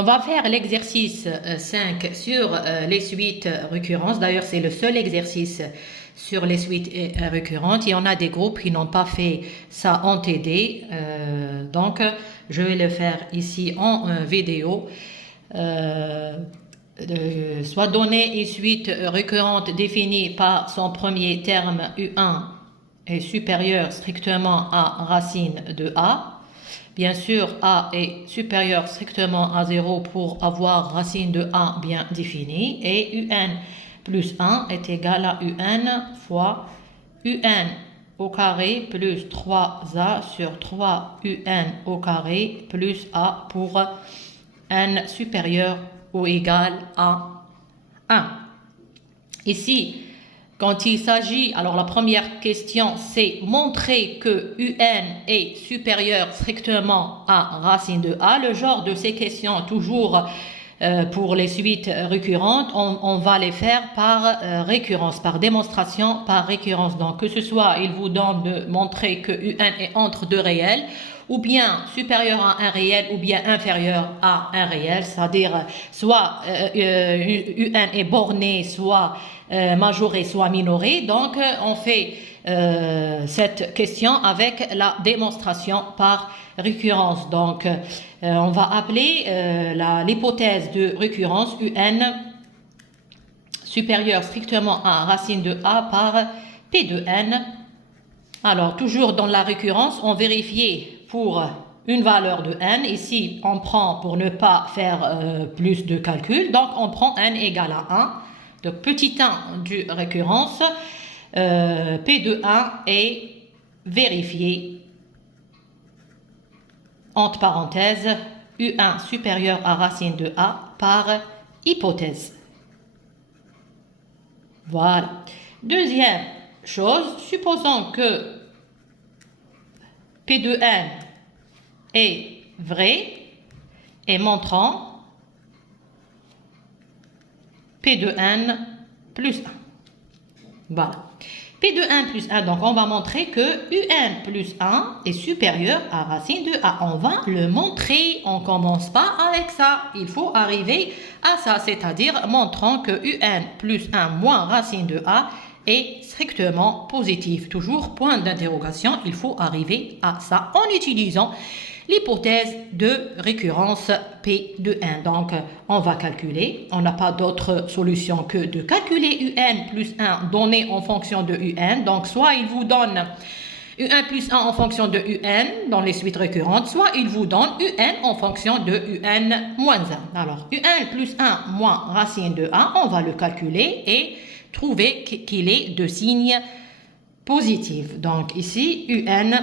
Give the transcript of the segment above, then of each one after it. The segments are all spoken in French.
On va faire l'exercice 5 sur les suites récurrentes. D'ailleurs, c'est le seul exercice sur les suites récurrentes. Il y en a des groupes qui n'ont pas fait ça en TD. Donc, je vais le faire ici en vidéo. Soit donné une suite récurrente définie par son premier terme U1 est supérieur strictement à racine de A. Bien sûr, A est supérieur strictement à 0 pour avoir racine de A bien définie. Et UN plus 1 est égal à UN fois UN au carré plus 3A sur 3 UN au carré plus A pour N supérieur ou égal à 1. Ici, quand il s'agit, alors la première question, c'est montrer que UN est supérieur strictement à racine de A. Le genre de ces questions, toujours pour les suites récurrentes, on va les faire par récurrence, par démonstration, par récurrence. Donc, que ce soit, il vous donne de montrer que UN est entre deux réels, ou bien supérieur à un réel, ou bien inférieur à un réel, c'est-à-dire soit UN est borné, soit majoré, soit minoré. Donc, on fait cette question avec la démonstration par récurrence. Donc, on va appeler l'hypothèse de récurrence UN supérieure strictement à racine de A par P de N. Alors, toujours dans la récurrence, on vérifie pour une valeur de N. Ici, on prend pour ne pas faire plus de calcul. Donc, on prend N égale à 1. Donc, petit 1 du récurrence, P de 1 est vérifié, entre parenthèses, U1 supérieur à racine de A par hypothèse. Voilà. Deuxième chose, supposons que P de N est vrai et montrant P de N plus 1. Voilà. P de 1 plus 1, donc on va montrer que UN plus 1 est supérieur à racine de A. On va le montrer, on ne commence pas avec ça. Il faut arriver à ça, c'est-à-dire montrant que UN plus 1 moins racine de A est strictement positif. Toujours point d'interrogation, il faut arriver à ça en utilisant l'hypothèse de récurrence P de 1. Donc, on va calculer. On n'a pas d'autre solution que de calculer UN plus 1 donné en fonction de UN. Donc, soit il vous donne UN plus 1 en fonction de UN dans les suites récurrentes, soit il vous donne UN en fonction de UN moins 1. Alors, UN plus 1 moins racine de A, on va le calculer et trouver qu'il est de signe positif. Donc, ici, UN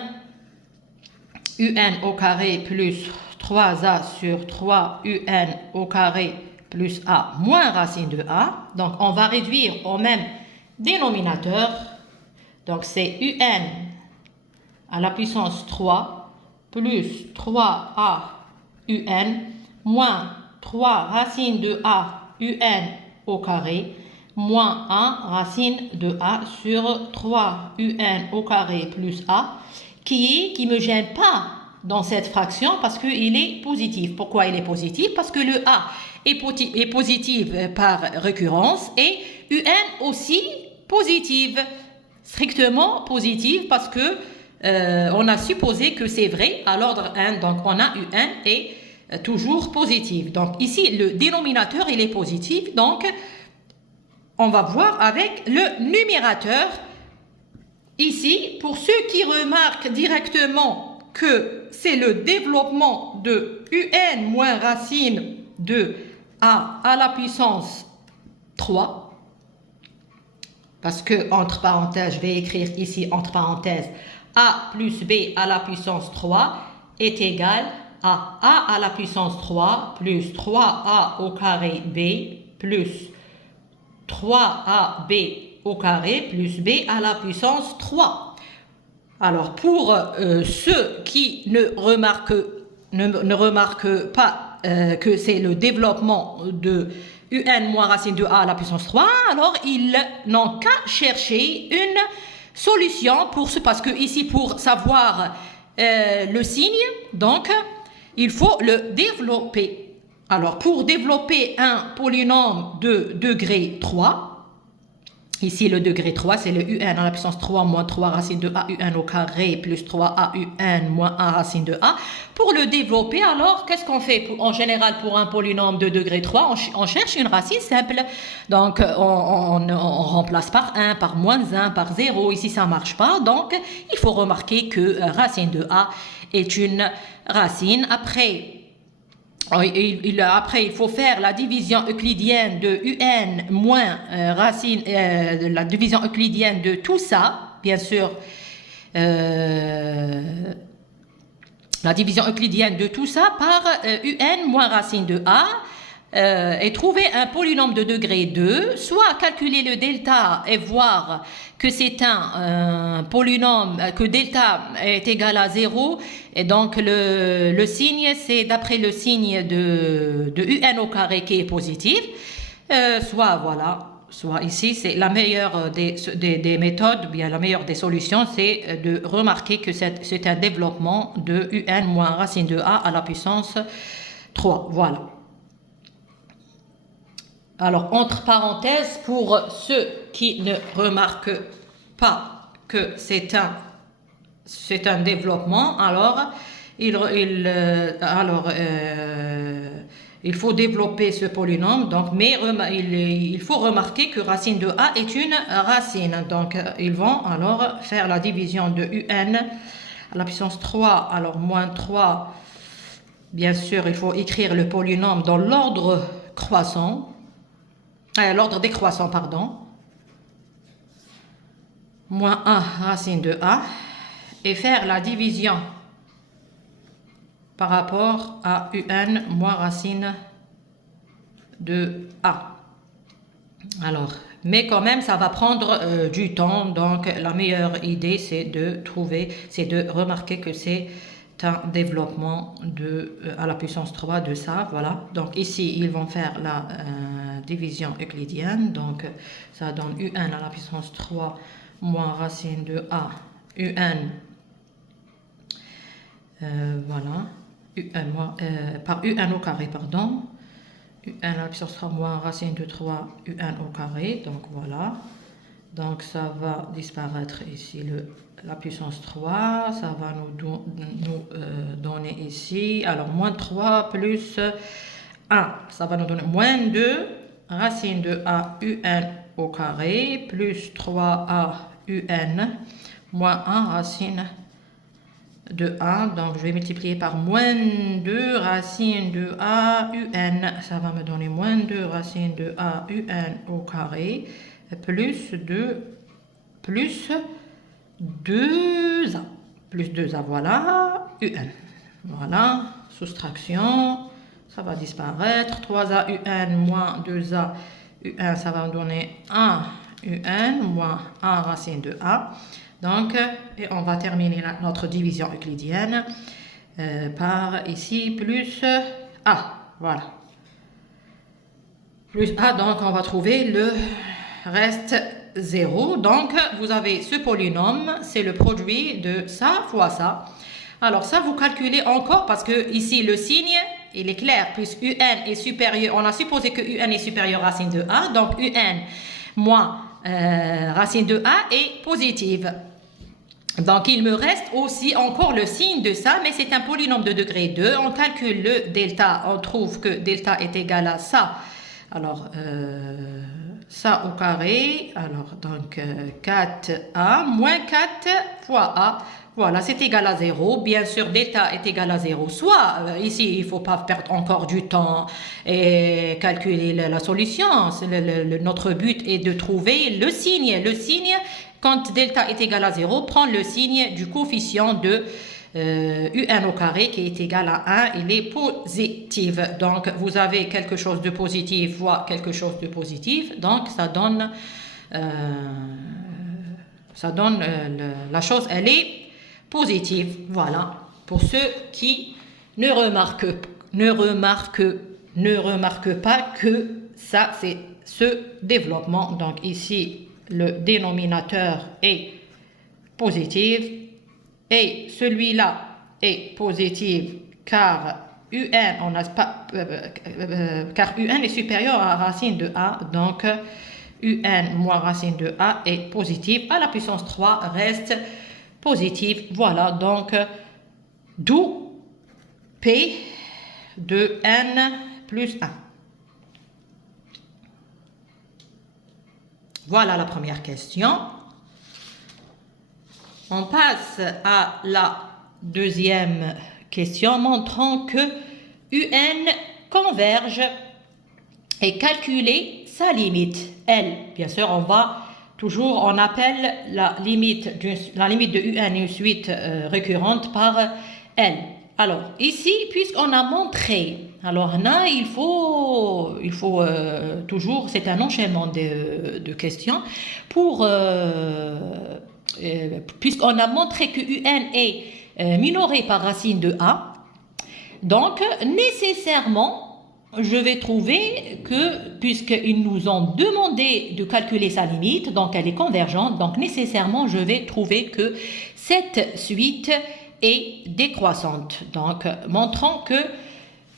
au carré plus 3A sur 3 UN au carré plus A moins racine de A. Donc, on va réduire au même dénominateur. Donc, c'est UN à la puissance 3 plus 3A UN moins 3 racine de A UN au carré moins 1 racine de A sur 3 UN au carré plus A qui ne me gêne pas dans cette fraction parce qu'il est positif. Pourquoi il est positif? Parce que le A est positif par récurrence et UN aussi positive, strictement positive parce que on a supposé que c'est vrai à l'ordre 1. Donc on a UN est toujours positif. Donc ici le dénominateur il est positif. Donc on va voir avec le numérateur. Ici, pour ceux qui remarquent directement que c'est le développement de UN moins racine de A à la puissance 3, parce que, entre parenthèses, je vais écrire ici, entre parenthèses, A plus B à la puissance 3 est égal à A à la puissance 3 plus 3A au carré B plus 3AB au carré plus B à la puissance 3. Alors, pour ceux qui ne remarquent pas que c'est le développement de UN moins racine de A à la puissance 3, alors ils n'ont qu'à chercher une solution pour ce, parce que ici, pour savoir le signe, donc, il faut le développer. Alors, pour développer un polynôme de degré 3, ici, le degré 3, c'est le un à la puissance 3 moins 3 racine de a un au carré plus 3a un moins 1 racine de a. Pour le développer, alors, qu'est-ce qu'on fait en général pour un polynôme de degré 3? On cherche une racine simple. Donc, on remplace par 1, par moins 1, par 0. Ici, ça ne marche pas. Donc, il faut remarquer que racine de a est une racine. Après, il faut faire la division euclidienne de un moins racine, la division euclidienne de tout ça, bien sûr, la division euclidienne de tout ça par un moins racine de a, et trouver un polynôme de degré 2, soit calculer le delta et voir que c'est un polynôme, que delta est égal à 0, et donc le signe, c'est d'après le signe de un au carré qui est positif, soit ici, c'est la meilleure des méthodes, bien la meilleure des solutions, c'est de remarquer que c'est un développement de un moins racine de a à la puissance 3, voilà. Alors, entre parenthèses, pour ceux qui ne remarquent pas que c'est un développement, alors, il faut développer ce polynôme, donc, mais il faut remarquer que racine de a est une racine. Donc, ils vont alors faire la division de un à la puissance 3, alors moins 3, bien sûr, il faut écrire le polynôme dans l'ordre croissant. L'ordre décroissant, pardon, moins 1 racine de a, et faire la division par rapport à un moins racine de a. Alors, mais quand même, ça va prendre du temps, donc la meilleure idée, c'est de remarquer que c'est un développement à la puissance 3 de ça, voilà. Donc ici, ils vont faire la division euclidienne, donc ça donne un à la puissance 3 moins racine de a, voilà, par un au carré, pardon, un à la puissance 3 moins racine de 3, un au carré, donc voilà. Donc ça va disparaître ici la puissance 3, ça va nous donner ici, alors moins 3 plus 1, ça va nous donner moins 2 racine de a un au carré plus 3a un moins 1 racine de a, donc je vais multiplier par moins 2 racine de a un, ça va me donner moins 2 racine de a un au carré plus 2a, voilà, voilà, soustraction, ça va disparaître, 3a moins 2a ça va donner 1 moins 1 racine de a, donc, et on va terminer notre division euclidienne par ici plus a, voilà, plus a, donc on va trouver le reste 0. Donc, vous avez ce polynôme, c'est le produit de ça fois ça. Alors, ça, vous calculez encore parce que ici, le signe, il est clair, plus un est supérieur, on a supposé que un est supérieur à racine de a, donc un moins racine de a est positive. Donc, il me reste aussi encore le signe de ça, mais c'est un polynôme de degré 2. On calcule le delta, on trouve que delta est égal à ça. Alors, ça au carré, alors donc 4a moins 4 fois a, voilà, c'est égal à 0. Bien sûr, delta est égal à 0. Soit, ici, il ne faut pas perdre encore du temps et calculer la solution. Notre but est de trouver le signe. Le signe, quand delta est égal à 0, prend le signe du coefficient de un au carré qui est égal à 1, il est positif. Donc, vous avez quelque chose de positif fois quelque chose de positif. Donc, ça donne la chose, elle est positive. Voilà. Pour ceux qui ne remarquent pas que ça, c'est ce développement. Donc, ici, le dénominateur est positif. Et celui-là est positif car UN, on n'a pas, car UN est supérieur à racine de A, donc UN moins racine de A est positive. À la puissance 3 reste positive. Voilà, donc d'où P de N plus 1. Voilà la première question. On passe à la deuxième question montrant que UN converge et calculer sa limite. L, bien sûr, on appelle la limite de UN une suite récurrente par L. Alors, ici, puisqu'on a montré, alors là, il faut toujours, c'est un enchaînement de questions, puisqu'on a montré que UN est minoré par racine de A, donc nécessairement, je vais trouver que, puisqu'ils nous ont demandé de calculer sa limite, donc elle est convergente, donc nécessairement, je vais trouver que cette suite est décroissante. Donc, montrant que,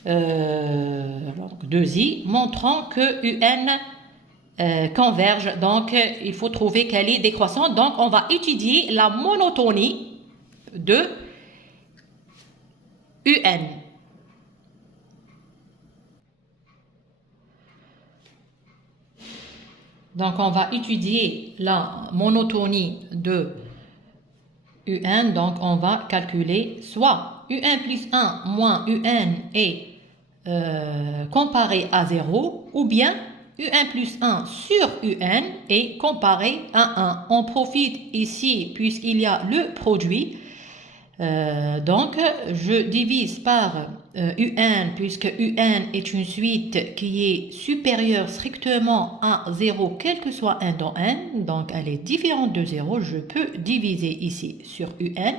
2i, montrant que UN converge, donc il faut trouver qu'elle est décroissante. Donc, on va étudier la monotonie de UN. Donc, on va étudier la monotonie de UN. Donc, on va calculer soit UN plus 1 moins UN est comparé à 0, ou bien UN plus 1 sur UN est comparé à 1. On profite ici, puisqu'il y a le produit. Donc, je divise par UN, puisque UN est une suite qui est supérieure strictement à 0, quel que soit n dans n. Donc, elle est différente de 0. Je peux diviser ici sur UN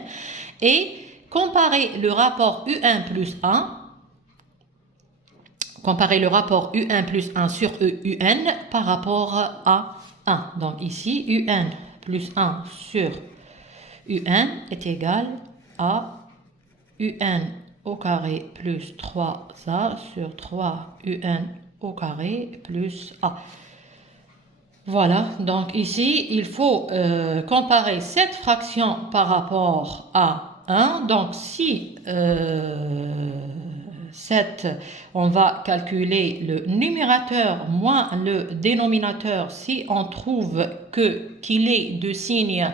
et comparer le rapport UN plus 1. Comparer le rapport UN plus 1 sur UN par rapport à 1. Donc, ici, UN plus 1 sur UN est égal à UN au carré plus 3A sur 3 UN au carré plus A. Voilà, donc ici, il faut comparer cette fraction par rapport à 1. Donc, si on va calculer le numérateur moins le dénominateur, si on trouve qu'il est de signe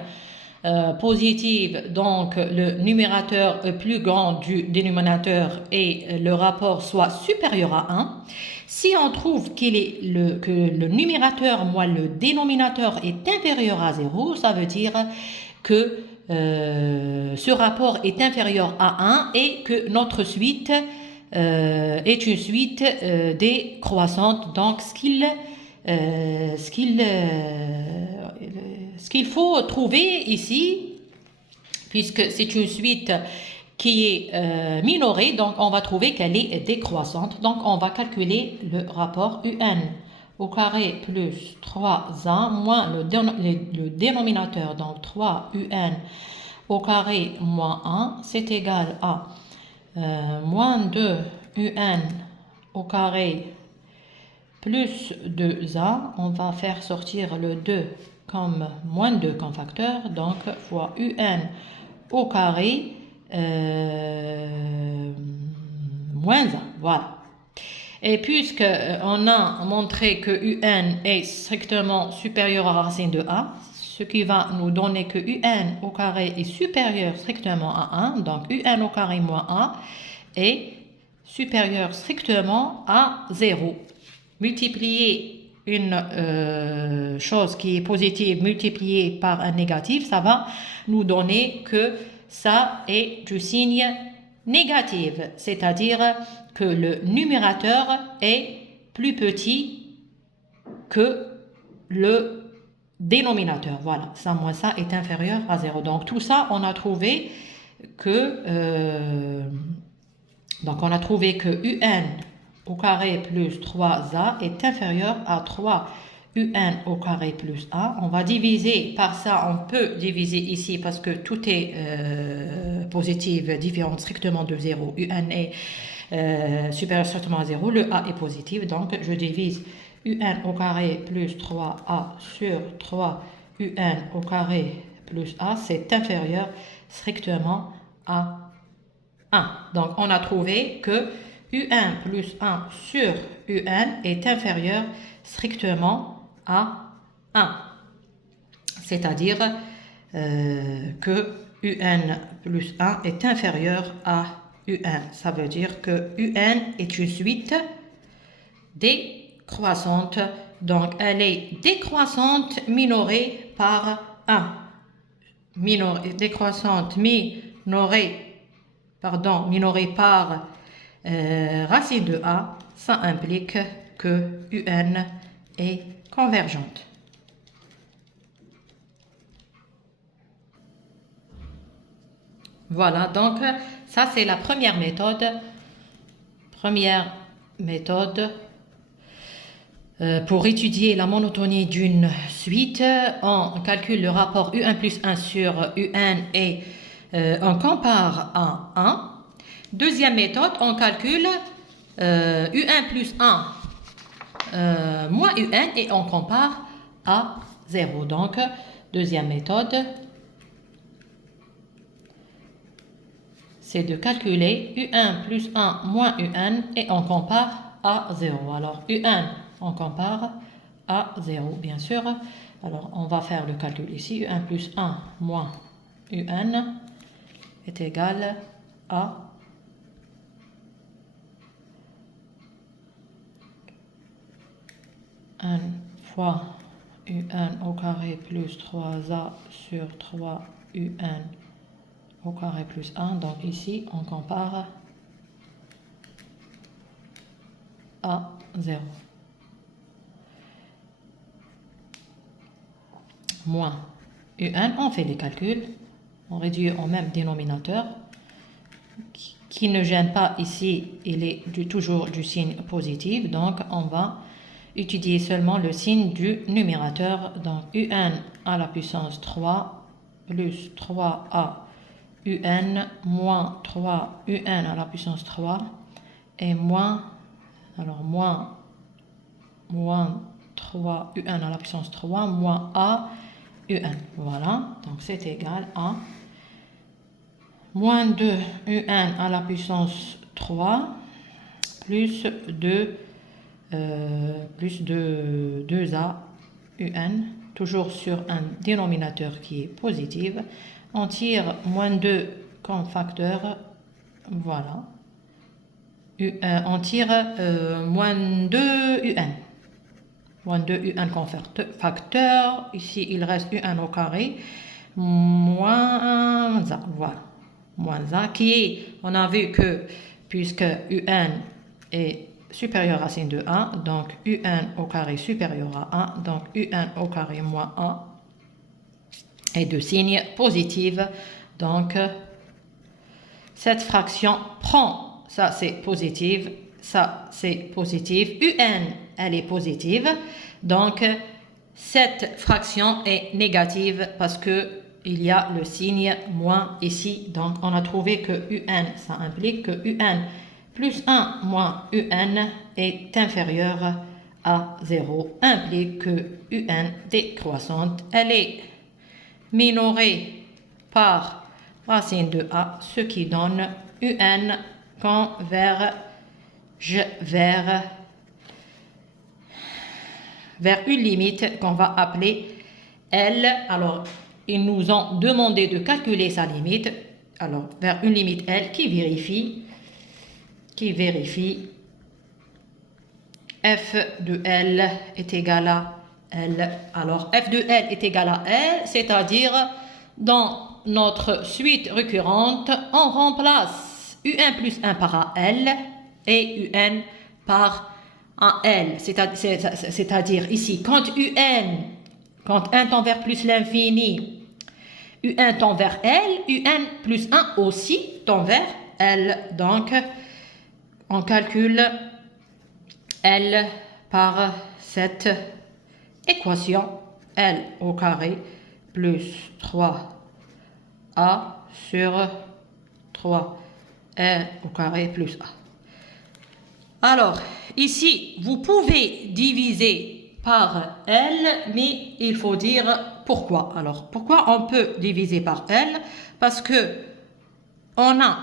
positive, donc le numérateur est plus grand du dénominateur et le rapport soit supérieur à 1. Si on trouve que le numérateur moins le dénominateur est inférieur à 0, ça veut dire que ce rapport est inférieur à 1 et que notre suite est une suite décroissante. Donc, ce qu'il faut trouver ici, puisque c'est une suite qui est minorée, donc on va trouver qu'elle est décroissante. Donc, on va calculer le rapport UN au carré plus 3A moins le dénominateur, donc 3UN au carré moins 1, c'est égal à moins 2 UN au carré plus 2A. On va faire sortir le 2 comme moins 2 comme facteur, donc fois UN au carré moins 1. Voilà. Et puisque on a montré que UN est strictement supérieur à racine de A, ce qui va nous donner que UN au carré est supérieur strictement à 1, donc UN au carré moins A est supérieur strictement à 0. Multiplier une chose qui est positive multipliée par un négatif, ça va nous donner que ça est du signe négatif, c'est-à-dire que le numérateur est plus petit que le dénominateur. Voilà, ça moins ça est inférieur à 0. Donc tout ça, on a trouvé que UN au carré plus 3A est inférieur à 3 UN au carré plus A. On va diviser par ça, on peut diviser ici parce que tout est positif, différent strictement de 0. UN est supérieur strictement à 0, le a est positif, donc je divise un au carré plus 3a sur 3 un au carré plus a, c'est inférieur strictement à 1. Donc on a trouvé que un plus 1 sur un est inférieur strictement à 1. C'est-à-dire que un plus 1 est inférieur à un. Ça veut dire que un est une suite décroissante. Donc elle est décroissante minorée par 1. Décroissante minorée par racine de a, ça implique que un est convergente. Voilà, donc ça c'est la première méthode. Pour étudier la monotonie d'une suite, on calcule le rapport un plus 1 sur un et on compare à 1. Deuxième méthode, on calcule un plus 1 moins un et on compare à 0. Donc, deuxième méthode, c'est de calculer un plus 1 moins un et on compare à 0. Alors, un, on compare à 0, bien sûr. Alors, on va faire le calcul ici. Un plus 1 moins un est égal à 1 fois un au carré plus 3a sur 3 un au carré plus 1. Donc ici, on compare à 0. Moins un, on fait les calculs. On réduit au même dénominateur. Qui ne gêne pas ici, il est toujours du signe positif. Donc on va étudier seulement le signe du numérateur. Donc un à la puissance 3 plus 3a un moins 3 un à la puissance 3 et moins 3 un à la puissance 3 moins a un. Voilà, donc c'est égal à moins 2 un à la puissance 3 plus 2a un, toujours sur un dénominateur qui est positif. On tire moins 2 comme facteur, voilà. On tire moins 2 un. Moins 2 un comme facteur. Ici, il reste un au carré. Moins a, voilà. Moins a qui est, on a vu que puisque un est supérieur à racine de a, donc un au carré supérieur à a, donc un au carré moins a est de signe positif. Donc, cette fraction prend, ça c'est positif, ça c'est positif, un elle est positive, donc cette fraction est négative parce que il y a le signe moins ici. Donc on a trouvé que un, ça implique que un plus 1 moins un est inférieur à 0, implique que un décroissante, elle est minorée par racine de a, ce qui donne un converge vers une limite qu'on va appeler L. Alors, ils nous ont demandé de calculer sa limite. Alors, vers une limite L qui vérifie f de L est égal à L. Alors, f de L est égal à L, c'est-à-dire dans notre suite récurrente, on remplace un plus 1 par L et un par un L. C'est-à-dire ici, quand un tend vers plus l'infini, un tend vers L, un plus 1 aussi tend vers L. Donc, on calcule L par cette équation, L au carré plus 3a sur 3 au carré plus a. Alors, ici, vous pouvez diviser par L, mais il faut dire pourquoi. Alors, pourquoi on peut diviser par L? Parce que on a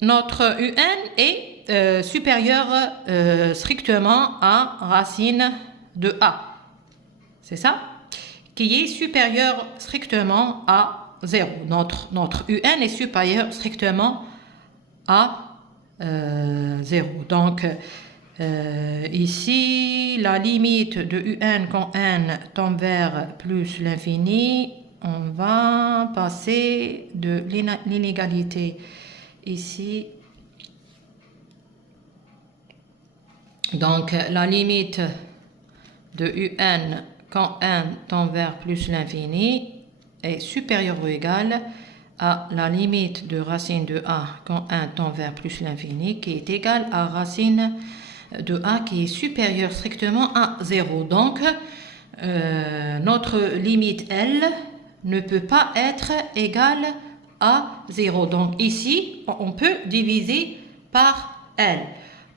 notre UN est supérieur strictement à racine de A. C'est ça? Qui est supérieur strictement à 0. Notre UN est supérieur strictement à 0. Donc, ici, la limite de UN quand n tend vers plus l'infini, on va passer de l'inégalité ici. Donc, la limite de UN quand n tend vers plus l'infini est supérieure ou égale à la limite de racine de A quand n tend vers plus l'infini qui est égale à racine de A qui est supérieure strictement à 0. Donc, notre limite L ne peut pas être égale à 0. Donc ici, on peut diviser par L.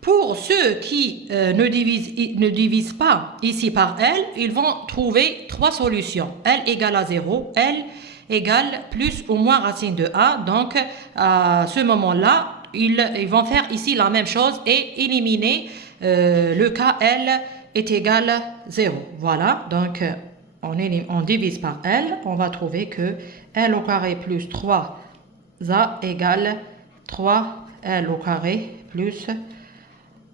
Pour ceux qui ne divisent pas ici par L, ils vont trouver trois solutions. L égale à 0, L égale plus ou moins racine de A. Donc, à ce moment-là, ils vont faire ici la même chose et éliminer le cas L est égal à 0. Voilà, donc on divise par L, on va trouver que L au carré plus 3A égale 3L au carré plus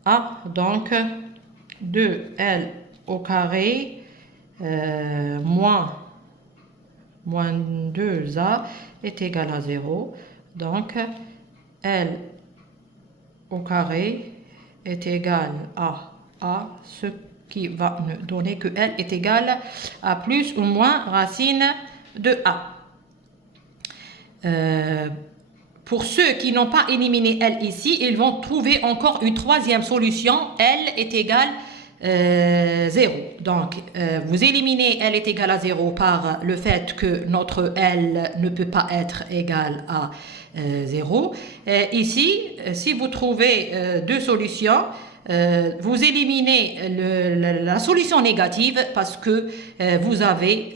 A. Donc 2L au carré moins 2A est égal à 0. Donc L au carré est égal à A, ce qui va nous donner que L est égal à plus ou moins racine de A. Pour ceux qui n'ont pas éliminé L ici, ils vont trouver encore une troisième solution. L est égal à 0. Donc, vous éliminez L est égal à 0 par le fait que notre L ne peut pas être égal à 0. Ici, si vous trouvez deux solutions, vous éliminez la solution négative parce que vous avez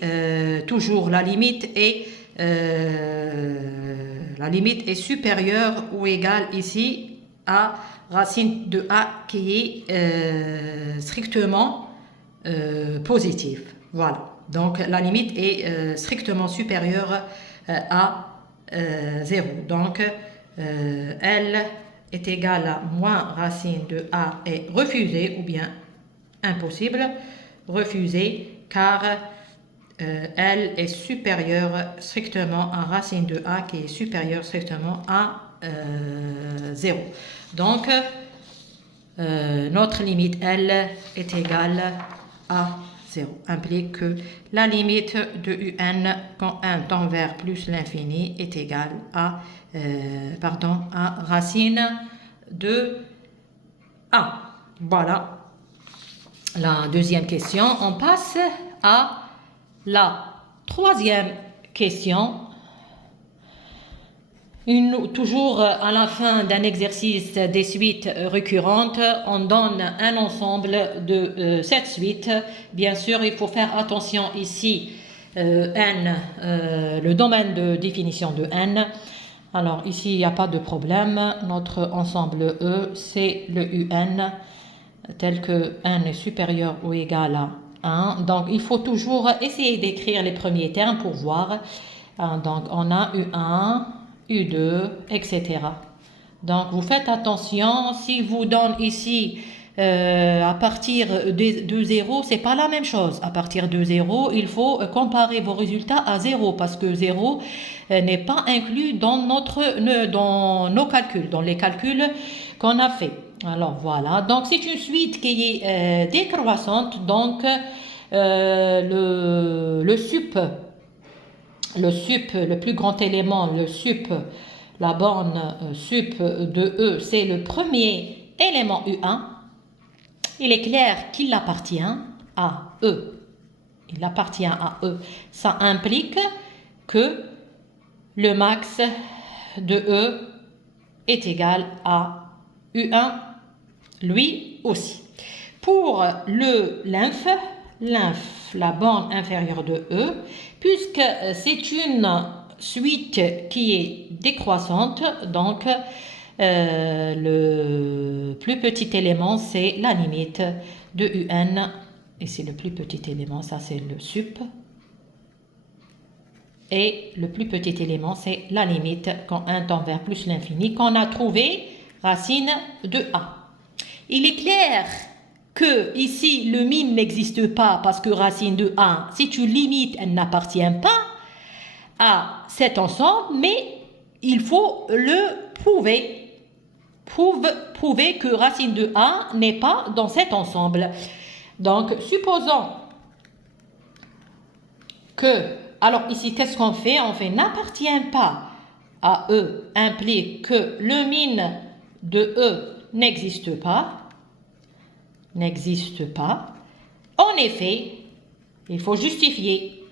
toujours la limite et la limite est supérieure ou égale ici à racine de A qui est strictement positive. Voilà. Donc la limite est strictement supérieure à 0. Donc L est égal à moins racine de A est refusé ou bien impossible. Refusé car L est supérieur strictement à racine de A qui est supérieur strictement à 0. Donc, notre limite L est égale à 0. Implique que la limite de UN quand n tend vers plus l'infini est égale à, racine de A. Voilà la deuxième question. On passe à la troisième question, toujours à la fin d'un exercice des suites récurrentes, on donne un ensemble de 7 suites. Bien sûr, il faut faire attention ici, N, le domaine de définition de N. Alors ici, il n'y a pas de problème. Notre ensemble E, c'est le UN, tel que N est supérieur ou égal à 1. Donc, il faut toujours essayer d'écrire les premiers termes pour voir. Donc, on a U1, U2, etc. Donc, vous faites attention. Si vous donne ici à partir de 0, c'est pas la même chose. À partir de 0, il faut comparer vos résultats à 0 parce que 0 n'est pas inclus dans nos calculs, dans les calculs qu'on a fait. Alors voilà, donc c'est une suite qui est décroissante, donc le sup, le plus grand élément, le sup, la borne sup de E, c'est le premier élément U1. Il est clair qu'il appartient à E. Il appartient à E. Ça implique que le max de E est égal à U1 lui aussi. Pour le lymphe, la bande inférieure de E, puisque c'est une suite qui est décroissante, donc le plus petit élément, c'est la limite de UN, et c'est le plus petit élément, ça c'est le sup. Et le plus petit élément, c'est la limite quand 1 tend vers plus l'infini, qu'on a trouvé racine de A. Il est clair que ici, le min n'existe pas parce que racine de A, si tu limites, elle n'appartient pas à cet ensemble, mais il faut le prouver. Prouver que racine de A n'est pas dans cet ensemble. Donc, supposons que, alors ici, qu'est-ce qu'on fait? On fait n'appartient pas à E, implique que le min de E n'existe pas. N'existe pas. En effet, il faut justifier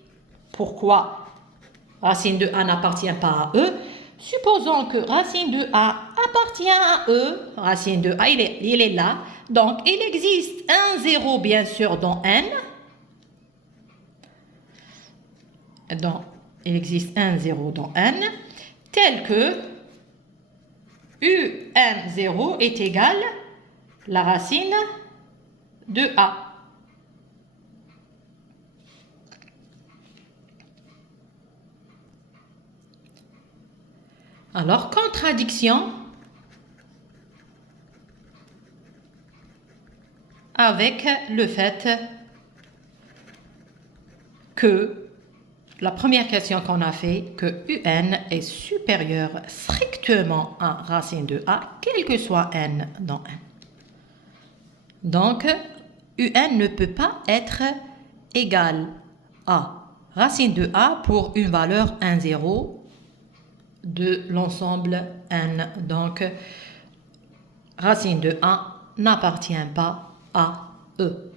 pourquoi racine de A n'appartient pas à E. Supposons que racine de A appartient à E. Racine de A, il est là. Donc, il existe un 0, bien sûr, dans N. Donc, il existe un 0 dans N, tel que UN0 est égal à la racine de A. Alors, contradiction avec le fait que la première question qu'on a fait, que UN est supérieur strictement à racine de A, quel que soit N dans N. Donc, UN ne peut pas être égal à racine de A pour une valeur 1, 0 de l'ensemble N. Donc, racine de A n'appartient pas à E.